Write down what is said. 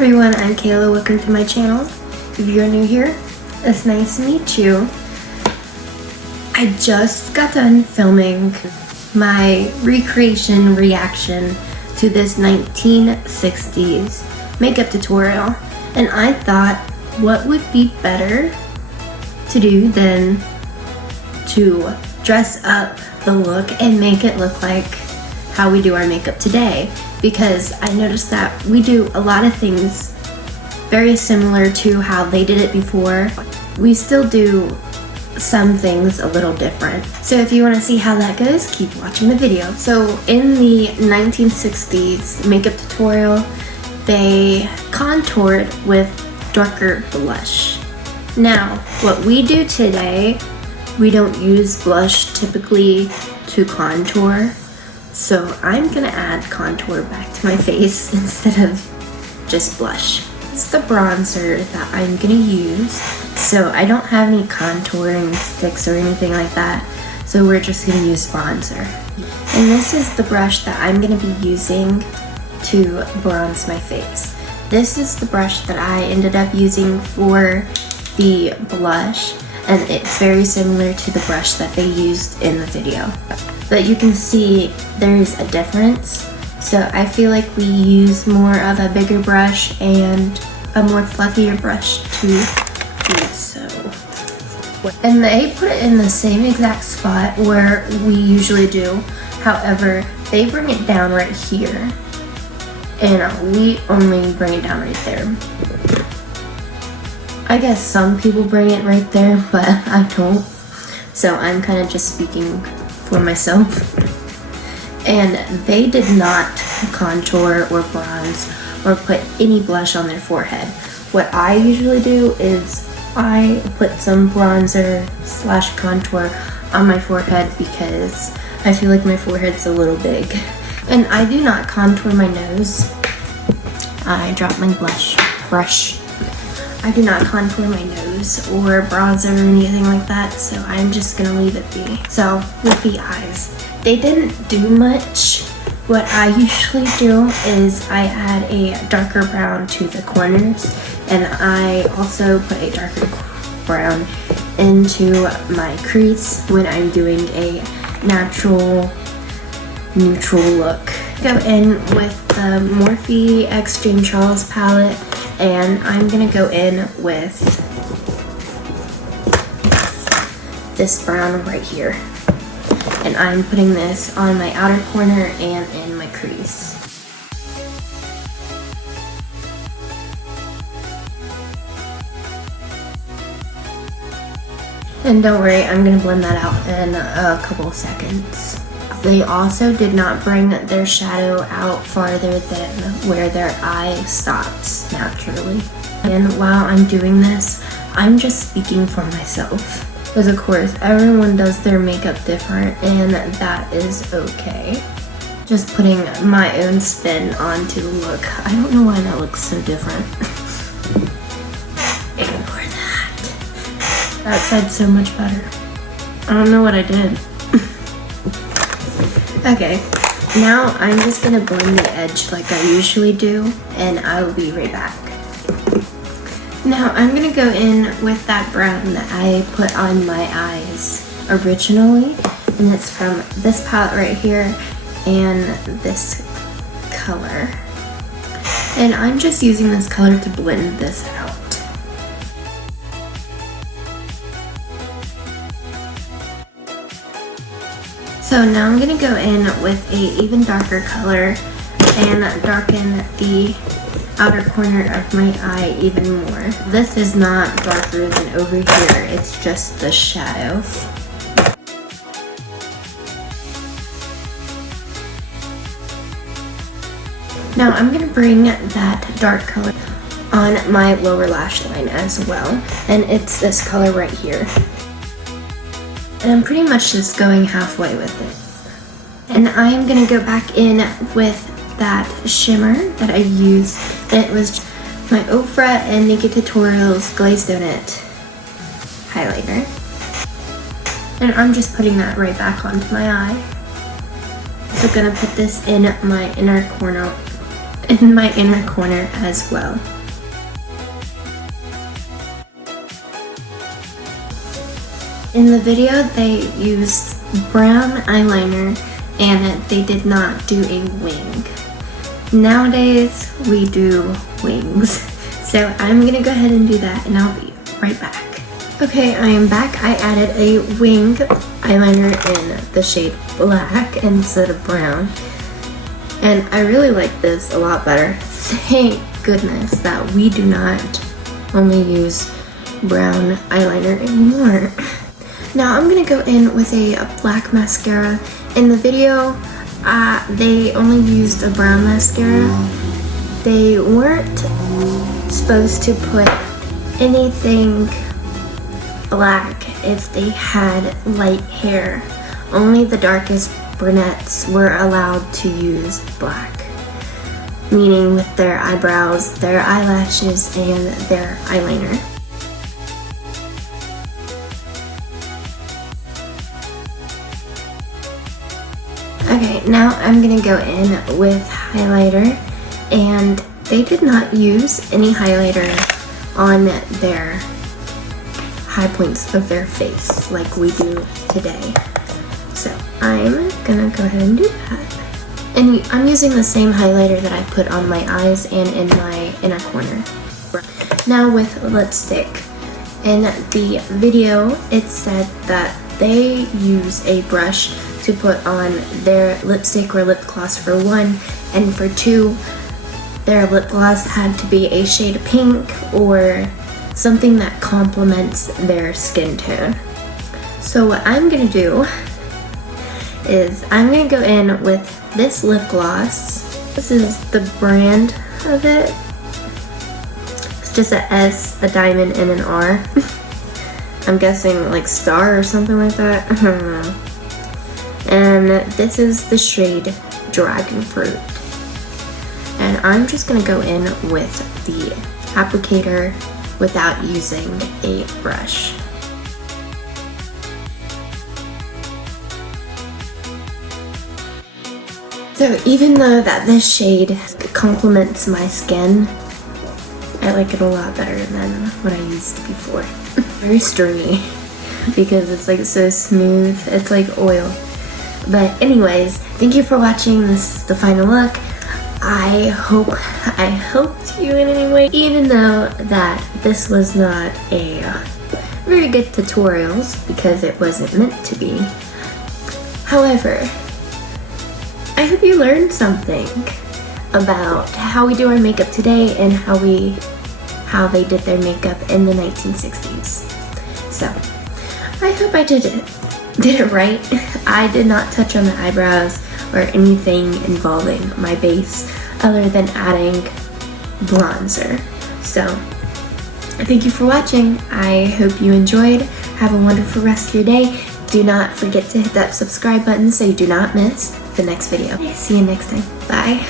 everyone, I'm Kayla. Welcome to my channel. If you're new here, it's nice to meet you. I just got done filming my recreation reaction to this 1960s makeup tutorial, and I thought what would be better to do than to dress up the look and make it look like how we do our makeup today, because I noticed that we do a lot of things very similar to how they did it before. We still do some things a little different. So if you want to see how that goes, keep watching the video. So in the 1960s makeup tutorial, they contoured with darker blush. Now, what we do today, we don't use blush typically to contour. So I'm gonna add contour back to my face instead of just blush. This is the bronzer that I'm gonna use. So I don't have any contouring sticks or anything like that. So we're just gonna use bronzer. And this is the brush that I'm gonna be using to bronze my face. This is the brush that I ended up using for the blush, and it's very similar to the brush that they used in the video. But you can see there's a difference. So I feel like we use more of a bigger brush and a more fluffier brush to do so. And they put it in the same exact spot where we usually do. However, they bring it down right here, and we only bring it down right there. I guess some people bring it right there, but I don't. So I'm kind of just speaking for myself. And they did not contour or bronze or put any blush on their forehead. What I usually do is I put some bronzer / contour on my forehead because I feel like my forehead's a little big. And I do not contour my nose. I dropped my brush. I do not contour my nose or bronzer or anything like that, so I'm just gonna leave it be. So with the eyes, they didn't do much. What I usually do is I add a darker brown to the corners, and I also put a darker brown into my crease when I'm doing a natural neutral look. Go in with the Morphe X James Charles palette, and I'm gonna go in with this brown right here. And I'm putting this on my outer corner and in my crease. And don't worry, I'm gonna blend that out in a couple seconds. They also did not bring their shadow out farther than where their eye stops naturally. And while I'm doing this, I'm just speaking for myself. Because of course, everyone does their makeup different, and that is okay. Just putting my own spin onto the look. I don't know why that looks so different. Ignore that. That side's so much better. I don't know what I did. Okay, now I'm just gonna blend the edge like I usually do, and I will be right back. Now I'm gonna go in with that brown that I put on my eyes originally, and it's from this palette right here and this color. And I'm just using this color to blend this out. So now I'm gonna go in with a even darker color and darken the outer corner of my eye even more. This is not darker than over here, it's just the shadow. Now I'm gonna bring that dark color on my lower lash line as well, and it's this color right here. And I'm pretty much just going halfway with it. And I am gonna go back in with that shimmer that I used. It was my Ofra and Naked Tutorials Glazed Donut highlighter. And I'm just putting that right back onto my eye. So I'm gonna put this in my inner corner in my inner corner as well. In the video, they used brown eyeliner and they did not do a wing. Nowadays, we do wings. So I'm gonna go ahead and do that and I'll be right back. Okay, I am back. I added a wing eyeliner in the shade black instead of brown. And I really like this a lot better. Thank goodness that we do not only use brown eyeliner anymore. Now I'm gonna go in with a black mascara. In the video, they only used a brown mascara. They weren't supposed to put anything black if they had light hair. Only the darkest brunettes were allowed to use black, meaning with their eyebrows, their eyelashes, and their eyeliner. Okay, now I'm gonna go in with highlighter, and they did not use any highlighter on their high points of their face like we do today. So I'm gonna go ahead and do that. And I'm using the same highlighter that I put on my eyes and in my inner corner. Now with lipstick. In the video, it said that they use a brush to put on their lipstick or lip gloss for 1, and for 2, their lip gloss had to be a shade of pink or something that complements their skin tone. So what I'm gonna do is I'm gonna go in with this lip gloss. This is the brand of it. It's just a S, a diamond, and an R. I'm guessing like star or something like that. I don't know. And this is the shade Dragon Fruit. And I'm just gonna go in with the applicator without using a brush. So even though that this shade complements my skin, I like it a lot better than what I used before. Very stringy because it's like so smooth, it's like oil. But anyways, thank you for watching. This is the final look. I hope I helped you in any way, even though that this was not a very good tutorials because it wasn't meant to be. However, I hope you learned something about how we do our makeup today and how they did their makeup in the 1960s. So, I hope I did it right. I did not touch on the eyebrows or anything involving my base other than adding bronzer. So, thank you for watching. I hope you enjoyed. Have a wonderful rest of your day. Do not forget to hit that subscribe button so you do not miss the next video. See you next time. Bye.